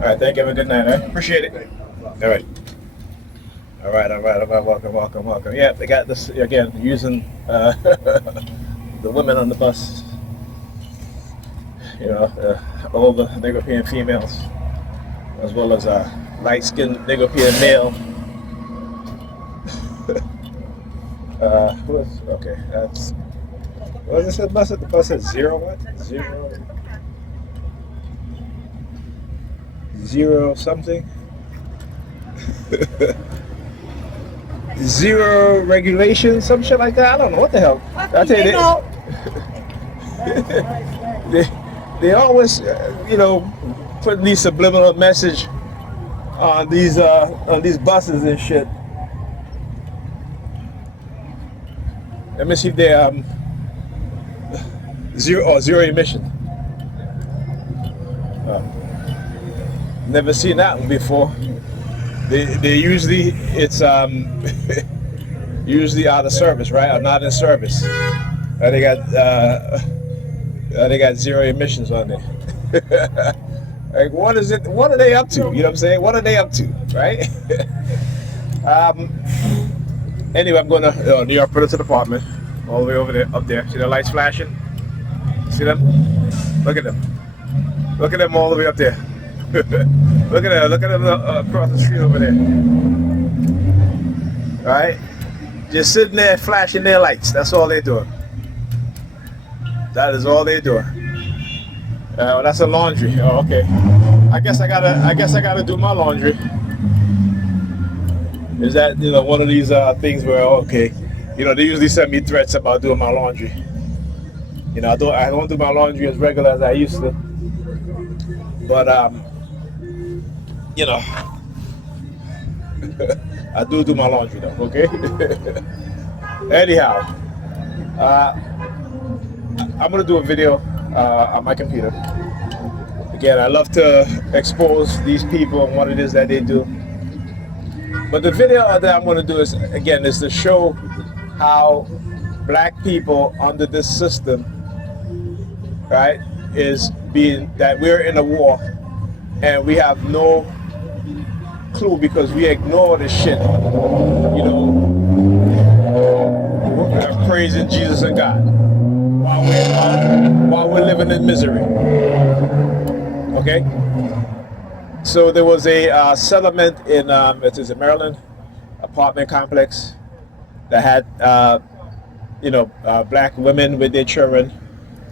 All right, thank you. Have a good night. All right? Appreciate it. All right. All right, all right, all right. Welcome, welcome, welcome. Yeah, they got this again using the women on the bus. All the European females, as well as light-skinned European male. Who is okay? That's what is this bus? The bus says zero what? Zero something. Zero regulation, some shit like that. I don't know what the hell. I tell you, they always, putting these subliminal message on these buses and shit. Let me see if they zero emission. Never seen that one before. They usually it's usually out of service, right? Or not in service. They got zero emissions on there. Like, what is it? What are they up to? You know what I'm saying? What are they up to, right? Anyway, I'm going to New York Predator Department, all the way over there, up there. See the lights flashing? See them? Look at them. Look at them all the way up there. Look at them across the street over there. All right, just sitting there flashing their lights. That's all they're doing. That is all they're doing. Well, that's a laundry. Oh, okay. I guess I gotta do my laundry. Is that one of these things where okay, they usually send me threats about doing my laundry. I don't do my laundry as regular as I used to, but I do my laundry though. Okay. Anyhow, I'm gonna do a video on my computer. Again, I love to expose these people and what it is that they do. But the video that I'm gonna do is to show how black people under this system, right, is being that we're in a war and we have no clue because we ignore the shit. We're praising Jesus and God while we're living in misery. Okay. So there was a settlement in it is a Maryland apartment complex that had black women with their children.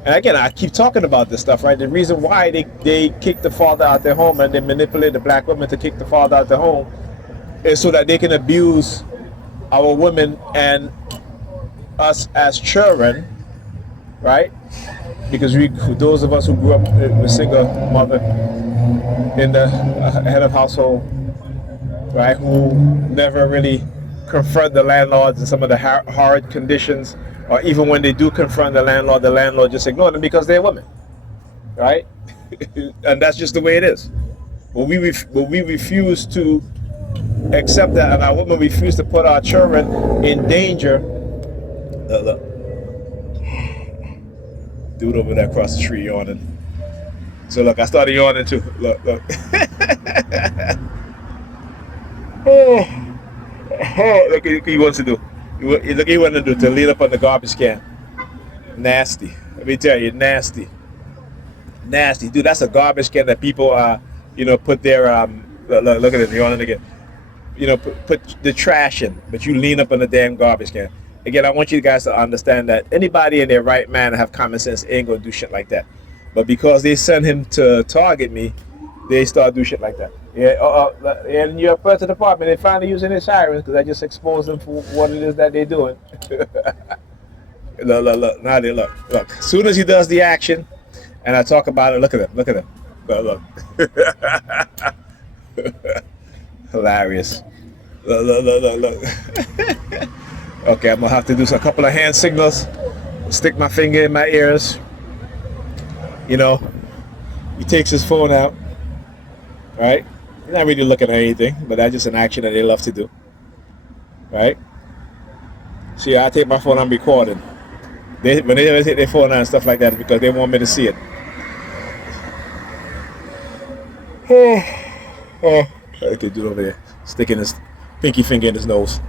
And again, I keep talking about this stuff, right? The reason why they kick the father out their home and they manipulate the black women to kick the father out their home is so that they can abuse our women and us as children, right? Because those of us who grew up with a single mother in the head of household, right, who never really confront the landlords and some of the hard conditions, or even when they do confront the landlord just ignore them because they're women, right? And that's just the way it is. When we refuse to accept that, and our women refuse to put our children in danger. Look. Dude over there across the street yawning. So look, I started yawning too. Look. Look what he wants to do. Look what he wants to do, to lean up on the garbage can. Nasty. Let me tell you, nasty. Nasty. Dude, that's a garbage can that people put their look at it, yawning again. Put the trash in, but you lean up on the damn garbage can. Again, I want you guys to understand that anybody in their right mind and have common sense ain't gonna do shit like that. But because they send him to target me, they start do shit like that. Yeah, and your first department, they finally using their sirens because I just exposed them for what it is that they're doing. Look. Now they look. As soon as he does the action, and I talk about it, look at him. Look. Hilarious. Look. Okay, I'm gonna have to do a couple of hand signals. Stick my finger in my ears. He takes his phone out. Right? He's not really looking at anything, but that's just an action that they love to do. Right? See, I take my phone, I'm recording. When they take their phone out and stuff like that, it's because they want me to see it. Oh, I could do over there, sticking his pinky finger in his nose.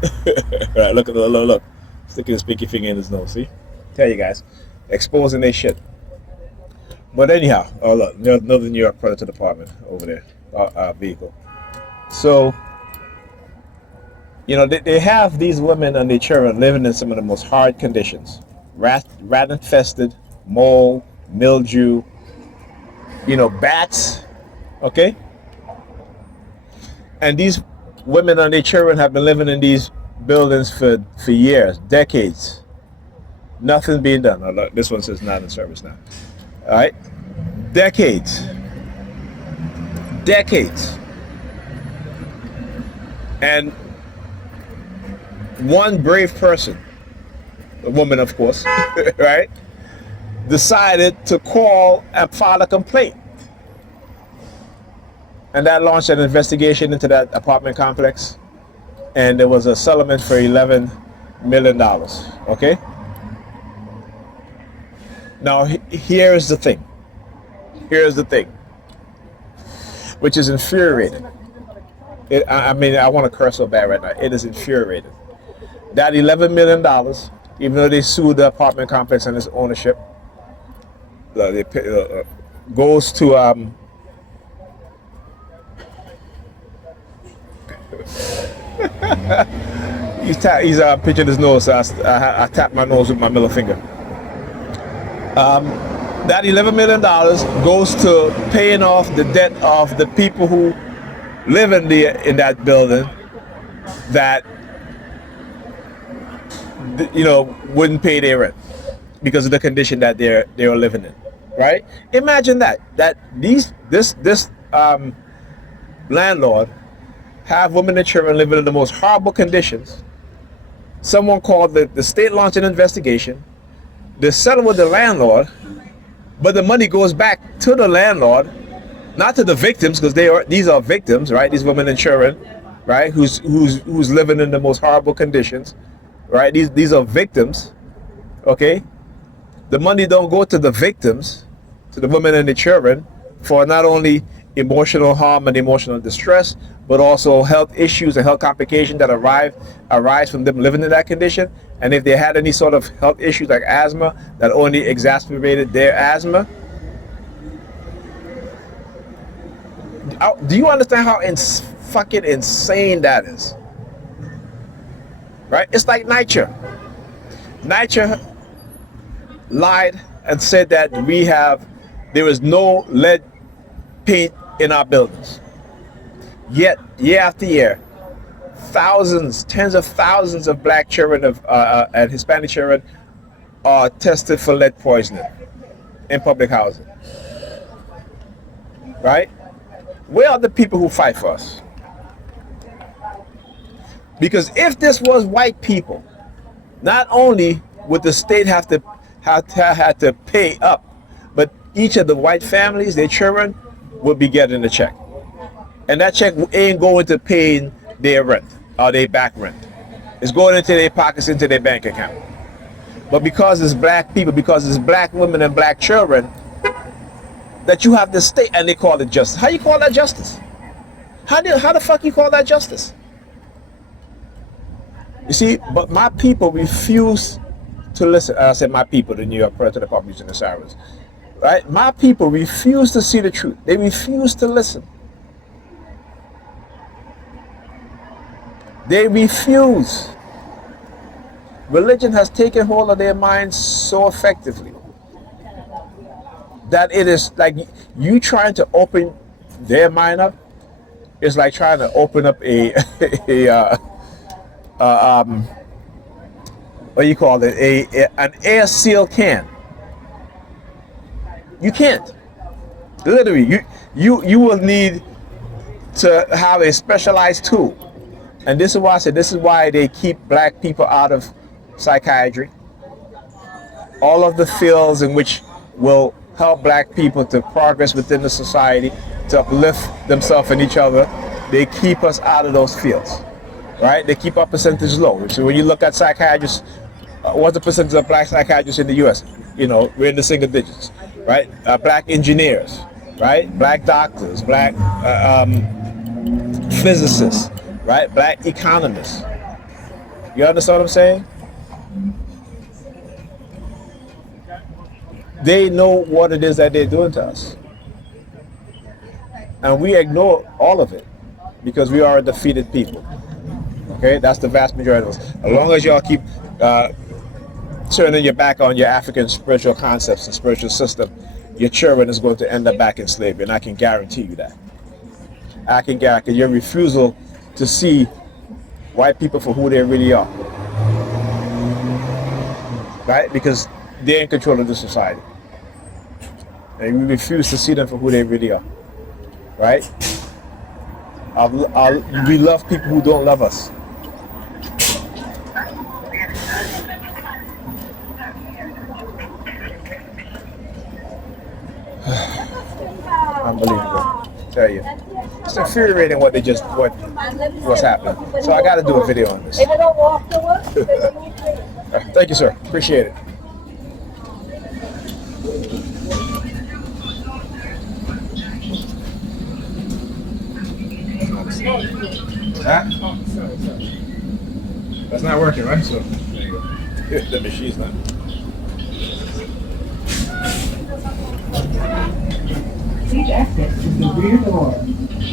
Right, look, sticking his pinky finger in his nose. See, tell you guys, exposing their shit. But anyhow, oh look, another New York Predator Department over there, vehicle. So, you know, they have these women and their children living in some of the most hard conditions, rat infested, mold, mildew, you know, bats. Okay. And these women and their children have been living in these buildings for years, decades. Nothing being done. Oh, look, this one says not in service now. All right? Decades. Decades. And one brave person, a woman of course, right, decided to call and file a complaint. And that launched an investigation into that apartment complex. And there was a settlement for $11 million. Okay? Now, here's the thing. Here's the thing. Which is infuriating. I mean, I want to curse so bad right now. It is infuriating. That $11 million, even though they sued the apartment complex and its ownership, goes to he's pinching his nose, so I tap my nose with my middle finger. That $11 million goes to paying off the debt of the people who live in that building that, you know, wouldn't pay their rent because of the condition that they were living in. Right? Imagine that this landlord have women and children living in the most horrible conditions. Someone called the state launched an investigation. They settle with the landlord, but the money goes back to the landlord, not to the victims, because these are victims, right? These women and children, right? Who's living in the most horrible conditions, right? These are victims, okay? The money don't go to the victims, to the women and the children, for not only emotional harm and emotional distress, but also health issues and health complications that arise from them living in that condition. And if they had any sort of health issues like asthma that only exacerbated their asthma. Do you understand how fucking insane that is? Right? It's like NYCHA. NYCHA lied and said that there is no lead paint in our buildings. Yet, year after year, thousands, tens of thousands of black children and Hispanic children are tested for lead poisoning in public housing. Right? Where are the people who fight for us? Because if this was white people, not only would the state have to pay up, but each of the white families, their children, would be getting a check. And that check ain't going to pay their rent or their back rent. It's going into their pockets, into their bank account. But because it's black people, because it's black women and black children, that you have the state, and they call it justice. How you call that justice? How the fuck you call that justice? You see, but my people refuse to listen. I said my people, the New York Predator Department and the Sirens. Right? My people refuse to see the truth. They refuse to listen. They refuse. Religion has taken hold of their minds so effectively that it is like you trying to open their mind up. It's like trying to open up what do you call it? An air seal can. You can't. Literally, you will need to have a specialized tool. And this is why I said this is why they keep black people out of psychiatry. All of the fields in which will help black people to progress within the society, to uplift themselves and each other, they keep us out of those fields. Right? They keep our percentage low. So when you look at psychiatrists, what's the percentage of black psychiatrists in the U.S.? You know, we're in the single digits. Right? Black engineers, right? Black doctors, black physicists, right? Black economists. You understand what I'm saying? They know what it is that they're doing to us. And we ignore all of it because we are a defeated people. Okay, that's the vast majority of us. As long as y'all keep turning your back on your African spiritual concepts and spiritual system, your children is going to end up back in slavery, and I can guarantee you that. I can guarantee your refusal to see white people for who they really are, right? Because they're in control of the society, and we refuse to see them for who they really are, right? We love people who don't love us. Unbelievable. Tell you. It's infuriating what's happening. So I gotta do a video on this. Thank you, sir. Appreciate it. Huh? That's not working, right? So there you go. The machine's not. Please exit to the rear door.